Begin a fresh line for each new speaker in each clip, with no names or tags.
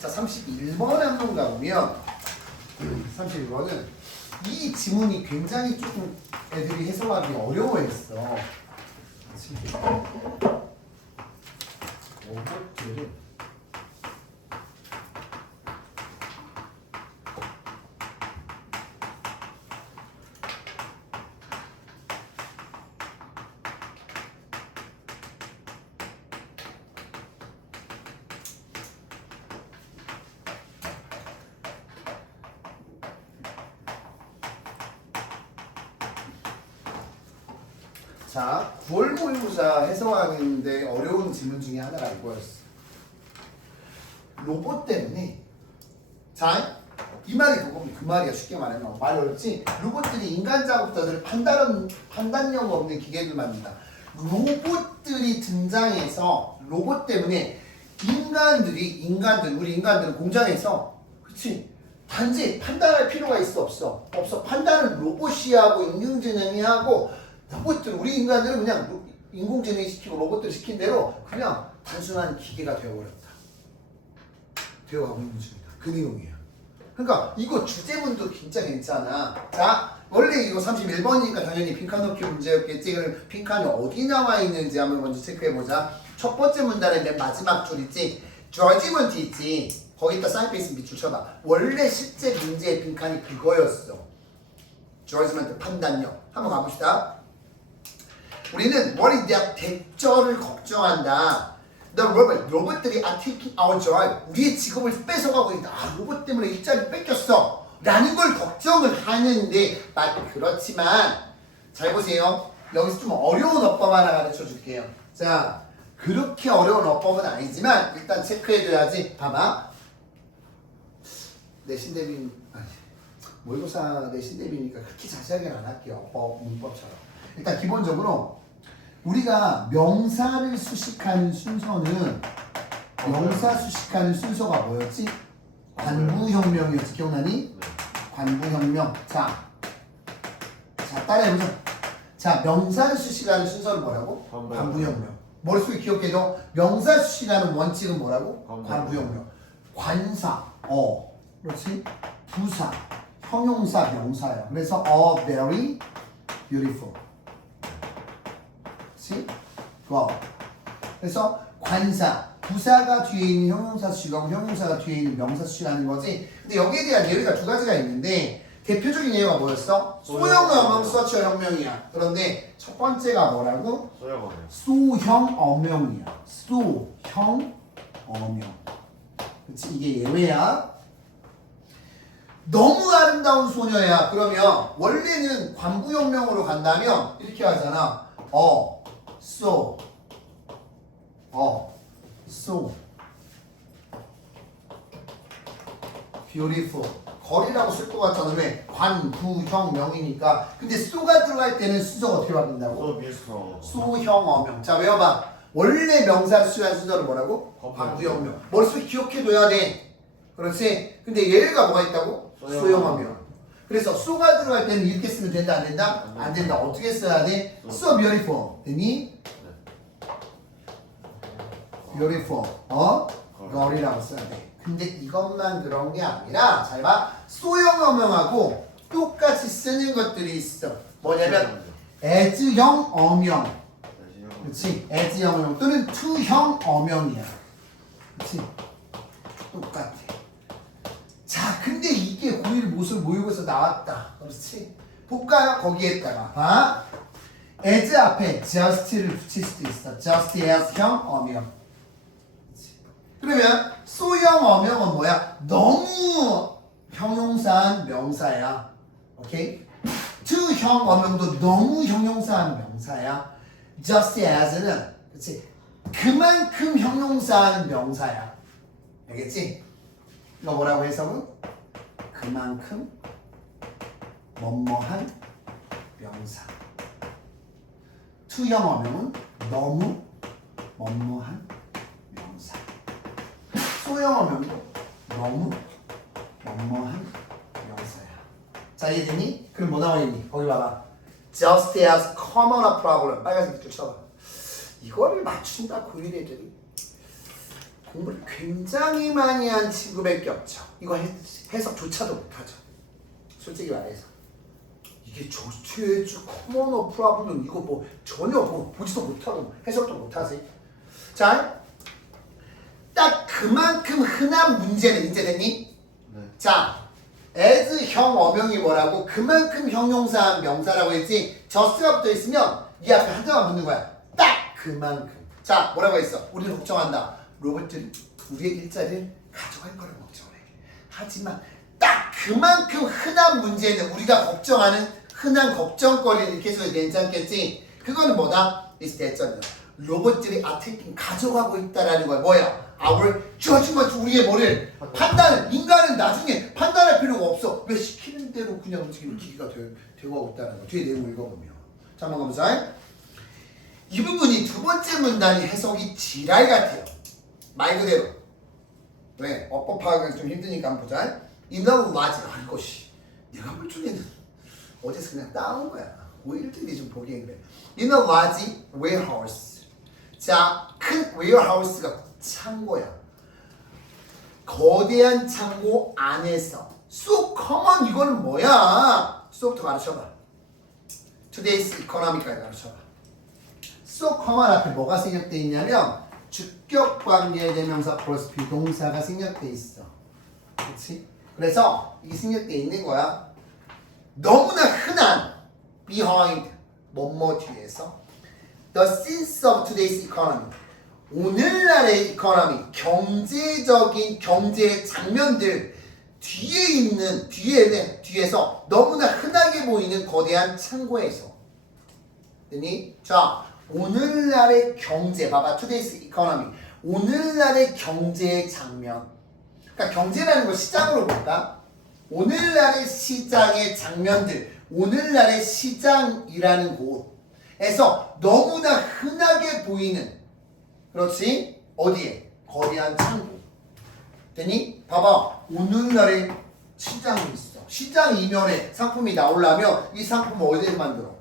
자, 31번에 한번 가보면 31번은 이 지문이 굉장히 조금 애들이 해석하기 어려워했어. 로봇들은 자, 9월 모의고사 해석하는데 어려운 질문 중에 하나가 이거였어. 로봇 때문에 자, 이 말이 그겁니다. 그 말이야 쉽게 말하면 말 어렵지. 로봇들이 인간 작업자들을 판단 판단력 없는 기계들 만든다. 로봇들이 등장해서 로봇 때문에 인간들이 인간들 우리 인간들은 공장에서 그렇지 단지 판단할 필요가 있어 없어 없어 판단은 로봇이 하고 인공지능이 하고 로봇들 우리 인간들은 그냥 로- 인공지능이 시키고 로봇들 시킨 대로 그냥 단순한 기계가 되어버렸다. 되어가고 있는 중이다. 그 내용이에요. 그러니까 이거 주제문도 진짜 괜찮아. 자, 원래 이거 31번이니까 당연히 빈칸 넣기 문제였겠지. 그럼 빈칸이 어디 나와 있는지 한번 먼저 체크해보자. 첫 번째 문단의 맨 마지막 줄 있지. 저지먼트 있지. 거기다 사인페이스 밑줄 쳐봐. 원래 실제 문제의 빈칸이 그거였어. 저지먼트 판단력. 한번 가봅시다. 우리는 머리 대학 대절을 걱정한다. The robot, 로봇들이 are taking our job. 우리의 직업을 뺏어가고 있다. 아, 로봇 때문에 일자리 뺏겼어. 라는 걸 걱정을 하는데, but 그렇지만, 잘 보세요. 여기서 좀 어려운 어법 하나 가르쳐 줄게요. 자, 그렇게 어려운 어법은 아니지만, 일단 체크해줘야지. 봐봐. 내 신 대비, 아니, 모의고사 내 신 대비니까 그렇게 자세하게는 안 할게요. 어법, 문법처럼. 일단 기본적으로, 우리가 명사를 수식하는 순서는 명사 수식하는 순서가 뭐였지? 관부혁명이었지 기억나니? 관부혁명 자, 자 따라해보자 자 명사를 수식하는 순서는 뭐라고?
관부혁명.
관부혁명 머릿속에 기억해줘 명사 수식하는 원칙은 뭐라고?
관부혁명.
관사 어 그렇지? 부사 형용사 명사야 그래서 a very beautiful 그렇지? 좋아. 그래서 관사, 부사가 뒤에 있는 형용사 수식하고 형용사가 뒤에 있는 명사 수식하는 거지. 근데 여기에 대한 예외가 두 가지가 있는데 대표적인 예가 뭐였어? 소형어명 서치 혁명이야. 그런데 첫 번째가 뭐라고?
소형어네요.
소형어명이야. 소형어명. 그렇지? 이게 예외야. 너무 아름다운 소녀야. 그러면 원래는 관부혁명으로 간다면 이렇게 하잖아. 어, so, 어, so, beautiful. 거리라고 쓸 것 같잖아. 왜? 관 부 형 명이니까. 근데 so가 들어갈 때는 순서가 어떻게 바뀐다고?
소 미스터.
소형어명. 자, 외워봐. 원래 명사를 수한 순서를 뭐라고?
관부형명.
머릿속에 기억해둬야 돼. 그렇지? 근데 얘가 뭐가 있다고?
소형어명.
그래서 소가 들어갈 때는 이렇게 쓰면 된다, 안 된다? 안 된다. 어떻게 써야 돼? So beautiful. 됐니? beautiful. 어? 걸이라고 써야 돼. 근데 이것만 그런 게 아니라, 잘 봐. 소형 어명하고 똑같이 쓰는 것들이 있어. 뭐냐면, as형 어명. 그렇지? as형 어명 또는 to형 어명이야. 그렇지? 똑같아. 자, 근데 이 게 고1 모습 모의고에서 나왔다. 그렇지? 볼까요? 거기에다가 봐. as 앞에 just를 붙일 수도 있어. just as형 어명. 그렇지? 그러면 소형 어명은 뭐야? 너무 형용사한 명사야. 오케이? to형 어명도 너무 형용사한 명사야. just as는 그렇지? 그만큼 형용사한 명사야. 알겠지? 이거 뭐라고 해석은? 그만큼 뭐뭐한 명사. 투형 어명은 너무 뭐뭐한 명사. 소형 어명도 너무 뭐뭐한 명사야. 자 이해되니? 그럼 뭐 나와 있니? 거기 봐봐. Just as common a problem. 빨간색 줄 쳐봐. 이거를 맞춘다 고일 애들이 공부를 굉장히 많이 한 친구밖에 없죠. 이거 해, 해석조차도 못하죠. 솔직히 말해서. 이게 조퇴주 커먼어 프라블럼 이거 뭐 전혀 뭐 보지도 못하고 해석도 못하지. 자, 딱 그만큼 흔한 문제는 이제 됐니?
네.
자, as 형 어명이 뭐라고? 그만큼 형용사 명사라고 했지. 저스가 붙어 있으면 이 앞에 한자만 붙는 거야. 딱 그만큼. 자, 뭐라고 했어? 우리는 걱정한다. 로봇들이 우리의 일자리를 가져갈 거라고 걱정을 해. 하지만 딱 그만큼 흔한 문제는 우리가 걱정하는 흔한 이렇게 해서 괜찮겠지. 그거는 뭐다? 이 대전이야. 로봇들이 아테킹 가져가고 있다라는 거야. 뭐야? our judgment 우리의 뭐를 판단 인간은 나중에 판단할 필요가 없어. 왜 시키는 대로 그냥 움직이는 기계가 되, 되고 있다는 거. 뒤에 내용 읽어보면. 잠깐만 보자. 이 부분이 두 번째 문단이 해석이 지랄 같아요. 말 그대로. 왜? 어법 파악은 좀 힘드니까 한번 보자. 인나고 맞아. 아, 이것이. 내가 볼 중에는 어제서 그냥 따온 거야. 오일들이 좀 보기엔 그래. A large warehouse. 자, 큰 warehouse가 창고야. 거대한 창고 안에서. So common 이거는 뭐야? 수업부터 가르쳐봐. Today's economy까지 가르쳐봐. so common 앞에 뭐가 생략돼 있냐면 주격 관계 대명사 플러스 비동사가 생략돼 있어. 그렇지? 그래서 이게 생략돼 있는 거야. 너무나 흔한 behind 뭐뭐 뒤에서 the sense of today's economy 오늘날의 economy 경제적인 경제의 장면들 뒤에 있는 뒤에는 뒤에서 너무나 흔하게 보이는 거대한 창고에서 되니? 자, 오늘날의 경제, 봐봐, today's economy. 오늘날의 경제의 장면. 그러니까 경제라는 걸 시장으로 볼까? 오늘날의 시장의 장면들, 오늘날의 시장이라는 곳에서 너무나 흔하게 보이는, 그렇지? 어디에? 거대한 창고. 되니? 봐봐, 오늘날의 시장이 있어. 시장 이면에 상품이 나오려면 이 상품을 어디에 만들어?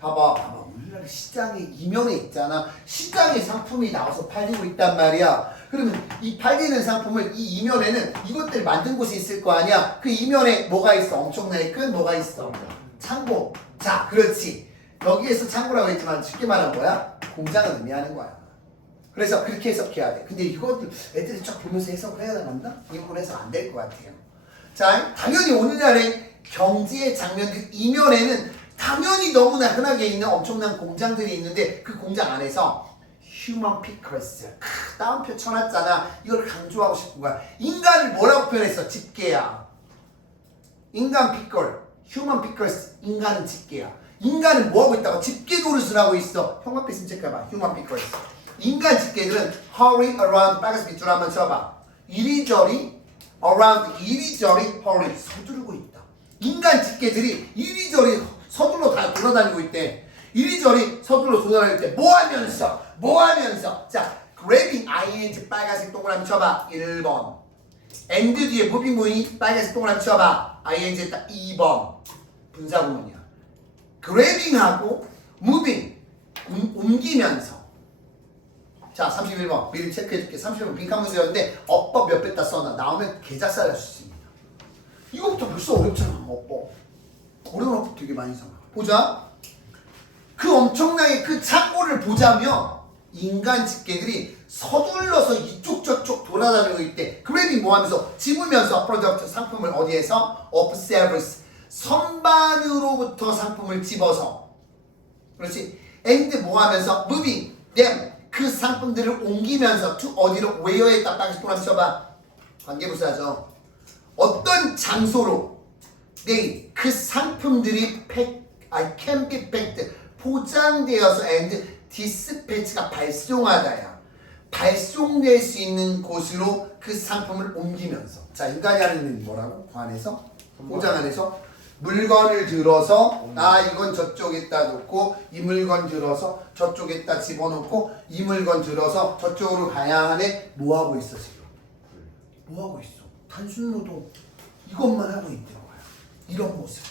봐봐, 봐봐. 우리나라 시장의 이면에 있잖아. 시장에 상품이 나와서 팔리고 있단 말이야. 그러면 이 팔리는 상품을 이 이면에는 이것들 만든 곳이 있을 거 아니야. 그 이면에 뭐가 있어? 엄청나게 큰 뭐가 있어? 창고. 자, 그렇지. 여기에서 창고라고 했지만 쉽게 말한 거야? 공장을 의미하는 거야. 그래서 그렇게 해석해야 돼. 근데 이것들 애들이 쫙 보면서 해석을 해야 나간다? 이건 해석 안 될 것 같아요. 자, 당연히 오늘날의 경제의 장면들 이면에는 당연히 너무나 흔하게 있는 엄청난 공장들이 있는데 그 공장 안에서 human pickers 크, 따옴표 쳐놨잖아. 이걸 강조하고 싶은 거야. 인간을 뭐라고 표현했어? 집게야. 인간 피컬 human pickers 인간은 집게야. 인간은 뭐하고 있다고? 집게 노릇을 하고 있어. 형 앞에 체크해봐. human pickers 인간 집게들은 hurry around 빨간색 밑줄 한번 쳐봐. 이리저리 around 이리저리 hurry 서두르고 있다 인간 집게들이 이리저리 서둘러 다 돌아다니고 있대. 이리저리 서둘러 돌아다닐 때 뭐 하면서 뭐 하면서 자 grabbing ing 빨간색 동그라미 쳐봐. 1번. and 뒤에 moving 문이 빨간색 동그라미 쳐봐. ing 딱 2번. 분사구문이야. grabbing하고 moving 움, 옮기면서. 자 31번. 미리 체크해줄게. 31번 빈칸 문제였는데 어법 몇배다 써놔. 나오면 개작살 날수 있습니다 이거부터 벌써 어렵잖아. 어법 어려운 어법 되게 많이 써놔 보자. 그 엄청나게 그 창고를 보자면 인간 집게들이 서둘러서 이쪽 저쪽 돌아다니고 있대. 그래비 뭐 하면서 집으면서 프로덕트 상품을 어디에서? 업세브스 선반으로부터 상품을 집어서. 그렇지? And 뭐 하면서? Moving them. 그 상품들을 옮기면서 to 어디로 where에 딱 다시 동그라미 쳐봐. 관계부사죠 어떤 장소로 they 그 상품들이 pack, 아, can be packed 포장되어서 and dispatch가 발송하다야. 발송될 수 있는 곳으로 그 상품을 옮기면서. 자 인간이 하는 일이 뭐라고? 그 안에서? 포장 안에서? 물건을 들어서 아 이건 저쪽에다 놓고 이 물건 들어서 저쪽에다 집어넣고 이 물건 들어서 저쪽으로 가야 하네. 뭐 하고 있어 지금? 뭐 하고 있어? 단순 노동 이것만 하고 있는 거야. 이런 모습.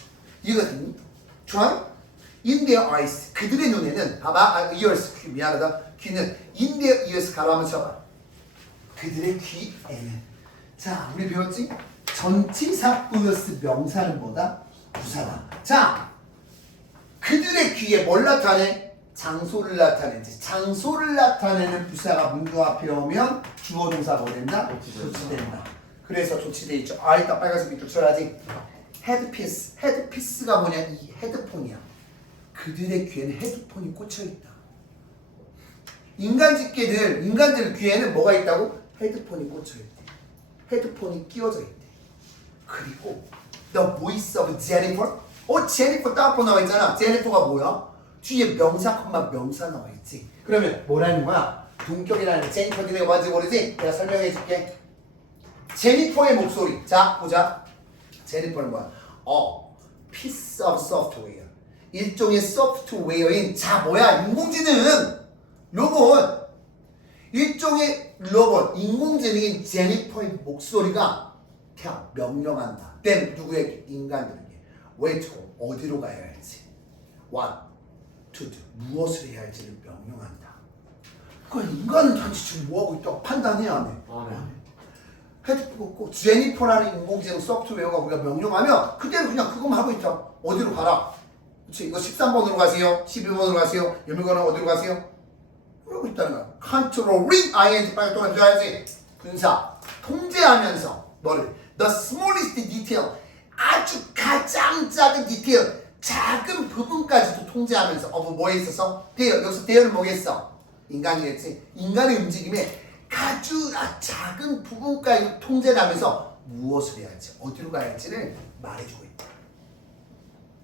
좋아? In their eyes 그들의 눈에는 봐봐 아, ears 미안하다 귀는 their ears 가로 한번 쳐봐. 그들의 귀에는 자 우리 배웠지? 전치사 플러스 명사는 뭐다? 부사다. 자 그들의 귀에 뭘 나타내? 장소를 나타내지. 장소를 나타내는 부사가 문구 앞에 오면 주어 동사가 뭐 된다?
조치된다.
그래서 조치돼 있죠. 아 일단 빨간색 밑줄 쳐야지. 헤드피스. 헤드피스가 뭐냐? 이 헤드폰이야. 그들의 귀에는 헤드폰이 꽂혀 있다. 인간 집게들, 인간들 귀에는 뭐가 있다고? 헤드폰이 꽂혀 있대. 헤드폰이 끼워져 있대. 그리고 The Voice of Jennifer. 어, 제니퍼 따로 나와 있잖아. 제니퍼가 뭐야? 뒤에 명사 콤마 명사 나와 있지. 그러면 뭐라는 거야? 동격이라는 제니퍼 니네가 뭔지 모르지? 내가 설명해 줄게. 제니퍼의 목소리. 자, 보자. 제니퍼는 뭐야? 어, piece of software. 일종의 소프트웨어인 자 뭐야? 인공지능. 로봇. 일종의 로봇, 인공지능인 제니퍼의 목소리가 그냥 명령한다. then 누구에게? 인간들에게. where? 어디로 가야 할지. what to do? 무엇을 해야 할지를 명령한다. 그 인간은 단지 지금 뭐하고 있다고 판단해야 안 해.
아, 네.
헤드폰 꽂고 제니퍼라는 인공지능 소프트웨어가 우리가 명령하면 그대로 그냥 그것만 하고 있다. 어디로 가라. 그렇지? 이거 13번으로 가세요. 12번으로 가세요. 여미거는 어디로 가세요? 그러고 있다는 거야. 컨트롤링 ing 빨리 또 해줘야지. 분사 통제하면서 뭐를 the smallest detail 아주 가장 작은 디테일 작은 부분까지도 통제하면서 어뭐 뭐에 있어서 대열 여기서 대열은 뭐겠어? 인간이겠지. 인간의 움직임에 아주 아- 작은 부분까지 통제를 하면서 무엇을 해야 할지 어디로 가야 할지를 말해주고 있다.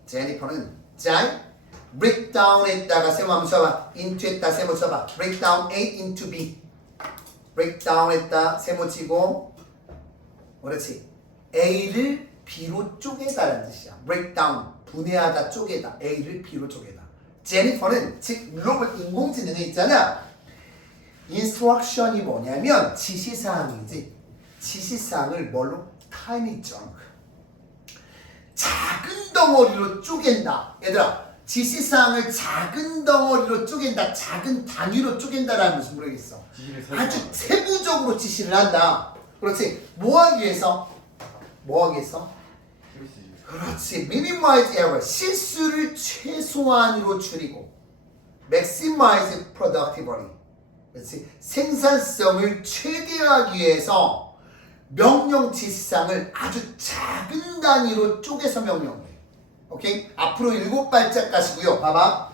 제니퍼는 잘 break down 했다가 세모 한번 쳐봐. into 했다 세모 쳐봐. break down A into B. break down 했다 세모 치고. 그렇지. A를 B로 쪼개다라는 뜻이야. break down 분해하다 쪼개다. A를 B로 쪼개다. 제니퍼는 즉 로봇 인공지능에 있잖아 인스트럭션이 뭐냐면 지시사항이지 지시사항을 뭘로? 타이니 정크 작은 덩어리로 쪼갠다. 얘들아, 지시사항을 작은 덩어리로 쪼갠다. 작은 단위로 쪼갠다라는 무슨 모르겠어. 아주
번.
세부적으로 지시를 한다. 그렇지. 뭐 하기 위해서? 뭐 하기 위해서? 그렇지. minimize error. 실수를 최소한으로 줄이고 maximize productivity. 생산성을 최대화하기 위해서 명령 지시상을 아주 작은 단위로 쪼개서 명령해. 오케이? 앞으로 일곱 발짝 가시고요. 봐봐.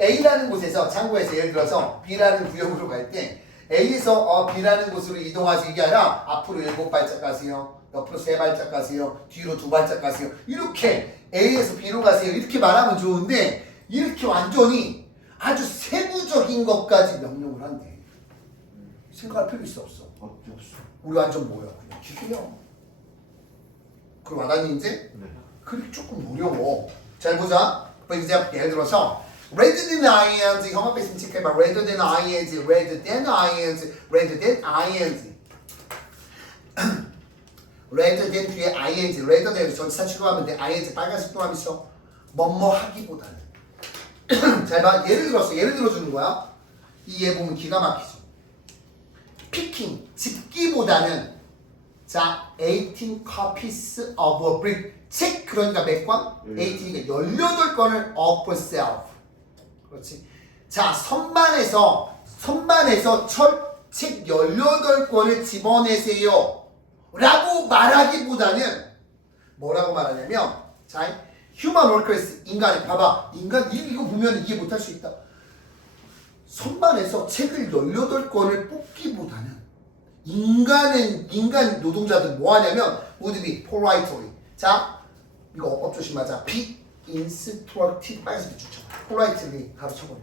A라는 곳에서 창고에서 예를 들어서 B라는 구역으로 갈 때 A에서 어, B라는 곳으로 이동하시는 게 아니라 앞으로 일곱 발짝 가세요. 옆으로 세 발짝 가세요. 뒤로 두 발짝 가세요. 이렇게 A에서 B로 가세요. 이렇게 말하면 좋은데 이렇게 완전히 아주 세부적인 것까지 명령을 한대. 생각할 필요 있어 없어.
어, 없어.
우리 완전 뭐야? 그냥 기계야. 그럼 와닿니 이제?
네.
그게 조금 어려워. 잘 보자. For example, 예를 들어서 rather than ing 형 앞에 있으면 체크해봐. rather than ing, rather than ing, rather than ing. rather than 뒤에 ing, rather than 전치사 추가하면 돼. ing 빨간색 동함 있어. 뭐뭐 하기보다는. 잘 봐. 예를 들어서 예를 들어주는 거야. 이 예 보면 기가 막히죠. 피킹 집기보다는 자 18 copies of a brick. 책 그러니까 몇 권? 18이니까 18권을 of self 그렇지. 자 선반에서 선반에서 철책 18권을 집어내세요. 라고 말하기보다는 뭐라고 말하냐면 자 human workers 인간이 봐봐. 인간 이- 이거 보면 이해 못할 수 있다 선반에서 책을 18권을 뽑기보다는 인간은 인간 노동자들 뭐 하냐면 would be politely. 자 이거 업 조심하자. be instructed 빨간색 쭉 쳐봐 politely 가르쳐버려.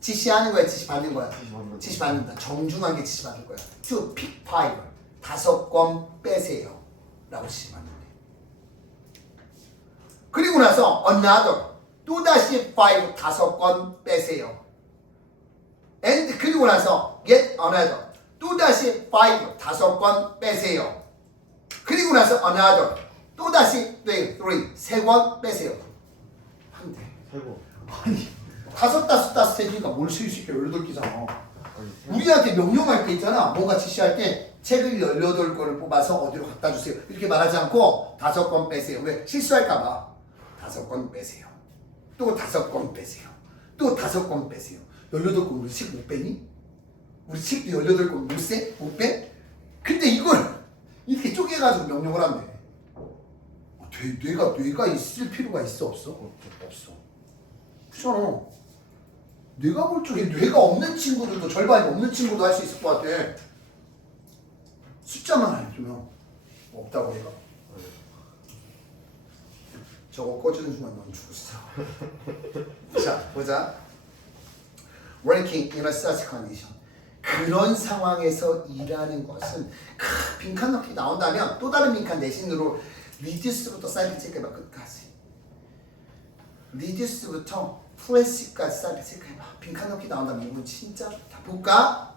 지시하는 거야 지시 받는 거야?
지시 받는 거야.
지시 받는다. 정중하게 지시 받을 거야. to pick five 다섯 권 빼세요. 라고 지시 받는데 그리고 나서 another. 또다시 five 다섯 권 빼세요 and 그리고 나서 get another 또다시 five 다섯 권 빼세요. 그리고 나서 another 또다시 네, three 세권 빼세요. 한 대.
세고.
아니 다섯 다섯 다섯 해주니까 뭘 쓸 수 있게 열덟 개잖아. 우리한테 명령할 때 있잖아. 뭔가 지시할 때 책을 18권을 뽑아서 어디로 갖다 주세요. 이렇게 말하지 않고 다섯 권 빼세요. 왜? 실수할까봐. 다섯 권 빼세요. 또 다섯 권 빼세요. 또 다섯 권 빼세요. 18권 우리 책 못 빼니? 우리 책도 18권 못 세? 못 빼? 근데 이걸 이렇게 쪼개가지고 명령을 한대. 어, 뇌, 뇌가, 뇌가 있을 필요가 있어? 없어? 없어. 그렇잖아. 뇌가 볼 적에 뇌가 없는 친구들도 절반이 없는 친구도 할 수 있을 것 같아. 숫자만 알려주면 없다고 내가. 저거 꺼지는 순간 넌 죽었어. 자 보자. Working in a such condition. 그런 상황에서 일하는 것은 크, 빈칸 넣기 나온다면 또 다른 빈칸 대신으로 reduce부터 사이드 체크해봐 끝까지. 리듀스부터 프레시까지 사이드 체크해봐. 빈칸 넣기 나온다면 이건 진짜 좋다. 볼까?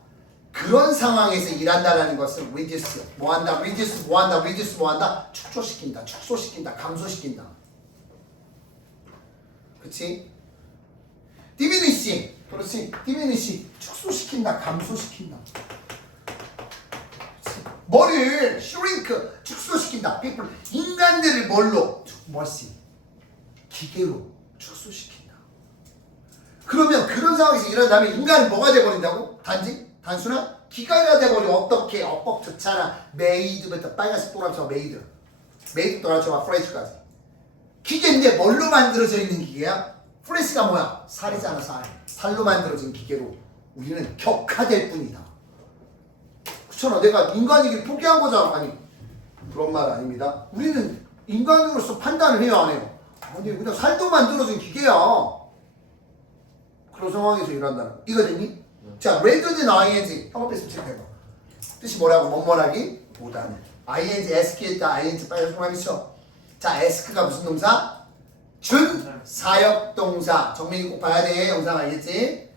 그런 상황에서 일한다라는 것은 reduce 뭐한다, reduce 뭐한다, reduce 뭐한다, 축소시킨다, 축소시킨다, 감소시킨다. 그 diminish, 그렇지? diminish 축소시킨다, 감소시킨다. 뭐를 shrink 축소시킨다. people 인간들을 뭘로? 뭐지? 기계로 축소시킨다. 그러면 그런 상황에서 일어나면 인간은 뭐가 돼버린다고? 단지 단순한 기가가 돼버려 어떻게 어법 좋잖아 메이드부터 빨간색 또라쳐 메이드 메이드 또라쳐와 프레시까지 기계인데 뭘로 만들어져 있는 기계야? 프레시가 뭐야? 살이잖아 살 살로 만들어진 기계로 우리는 격화될 뿐이다 그렇잖아 내가 인간이길 포기한 거잖아 아니 그런 말 아닙니다 우리는 인간으로서 판단을 해요 안 해요? 아니 그냥 살도 만들어진 기계야 그런 상황에서 일한다는 거. 이거 됐니? 자, rather than ing 형업에서 체크해봐 뜻이 뭐라고? 뭐뭐라기? 보다는 ing ask했다 ing 빨리 손가락 쳐. 자, ask가 무슨 동사? 준 사역 동사 정민이 꼭 봐야 돼 영상 알겠지?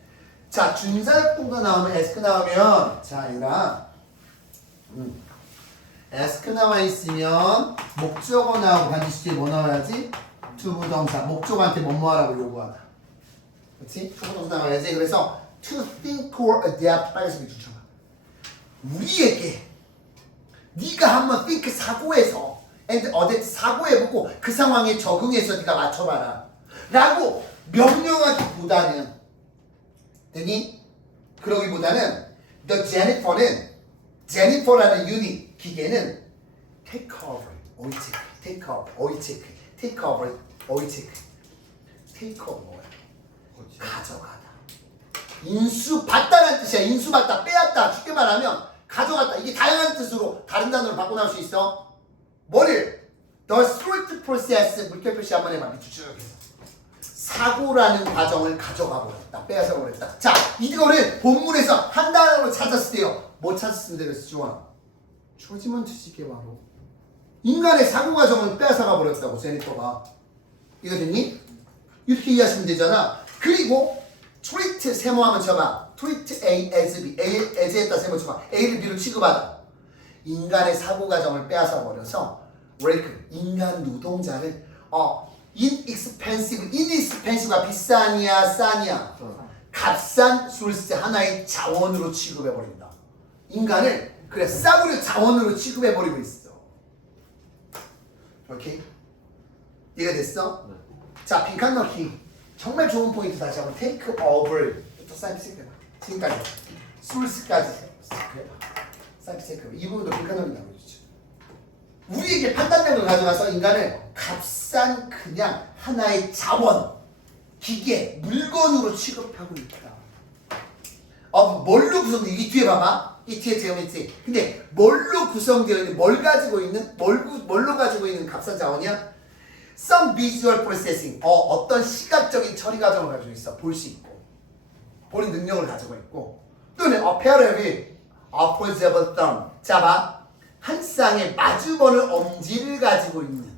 자, 준사역 동사 나오면 ask 나오면 자, 얘들아 음. ask 나와 있으면 목적어 나오고 반드시 뭐 나와야지? 투부 동사 목적어한테 뭐 뭐 하라고 요구하다 그렇지? 투부 동사 나와야지 그래서 to think or adapt 빨간색이 주쳐봐 우리에게 네가 한번 think 사고해서 and adapt 사고해보고 그 상황에 적응해서 네가 맞춰봐라. 라고 명령하기보다는 되니? 그러기보다는 the Jennifer는 제니퍼라는 유닛 기계는 take over 어이 체크 take over 어이 체크 take over 어이 체크 take over 뭐야? 가져가다. 인수 받다라는 뜻이야. 인수 받다 빼앗다. 쉽게 말하면 가져갔다. 이게 다양한 뜻으로 다른 단어로 바꿔 나올 수 있어 뭐를 the thought process 물결 표시 한번 해봐 밑줄 쭉 해서 사고라는 과정을 가져가 버렸다 빼앗아 버렸다. 자 이거를 본문에서 한 단어로 찾았을 때요. 뭐 찾았으면 되겠어 주원아 조지먼트 시계 바로. 인간의 사고 과정을 빼앗아가 버렸다고 제니퍼가. 이거 됐니? 이렇게 이해하시면 되잖아. 그리고 트리트 세모 한번 쳐봐. 트리트 A as B. A as에다 세모 쳐봐. A를 B로 취급하다. 인간의 사고 과정을 빼앗아 버려서 웨이크 인간 노동자를 어 inexpensive inexpensive가 비싸냐 싸냐 값싼 소스 하나의 자원으로 취급해 버린다. 인간을 그래 싸구려 자원으로 취급해 버리고 있어. 오케이? 이해가 됐어? 자 빈칸 넣기. 정말 좋은 포인트 다시 한번 take over. 또 사이트 체크해봐. 지금까지. 소스까지. 체크해봐. 사이트 체크해봐. 이 부분도 빈칸 넣기 나오죠 우리에게 판단력을 가져가서 인간을 값싼 그냥 하나의 자원 기계 물건으로 취급하고 있다. 어 뭘로 구성돼? 이 뒤에 봐봐. 이 뒤에 제어있지? 근데 뭘로 구성되어 있는 뭘 가지고 있는 뭘, 구- 뭘로 가지고 있는 값싼 자원이야? Some visual processing. 어 어떤 시각적인 처리 과정을 가지고 있어. 볼 수 있고. 보는 능력을 가지고 있고. 또는 a pair of opposable thumb. 자봐 한 쌍의 마주보는 엄지를 가지고 있는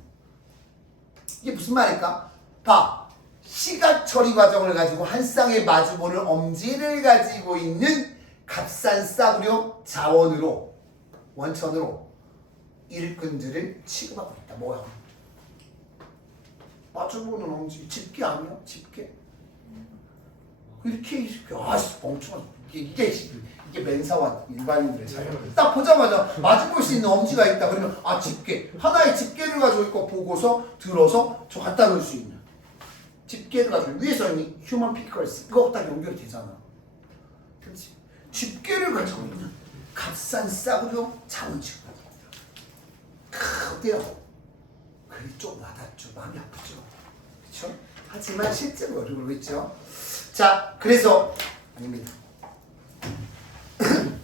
이게 무슨 말일까? 봐 시각 처리 과정을 가지고 한 쌍의 마주보는 엄지를 가지고 있는 값싼 싸구려 자원으로 원천으로 일꾼들을 취급하고 있다. 뭐야? 마주보는 엄지 집게 아니야? 집게? 이렇게 이렇게 아씨 멍청한 이게 이게 맨사와 일반인들의 차이. 딱 보자마자 마주 볼 수 있는 엄지가 있다 그러면 아 집게 하나의 집게를 가지고 있고 보고서 들어서 저 갖다 놓을 수 있는 집게를 가지고 위에서 있는 휴먼 피커스 이거 딱 연결이 되잖아. 그렇지. 집게를 가지고 있는 값싼 싸구려 자원치고 크 어때요? 그게 좀 와닿죠. 마음이 아프죠. 그렇죠? 하지만 실제로 어려울고 있죠. 자, 그래서 아닙니다. Yeah.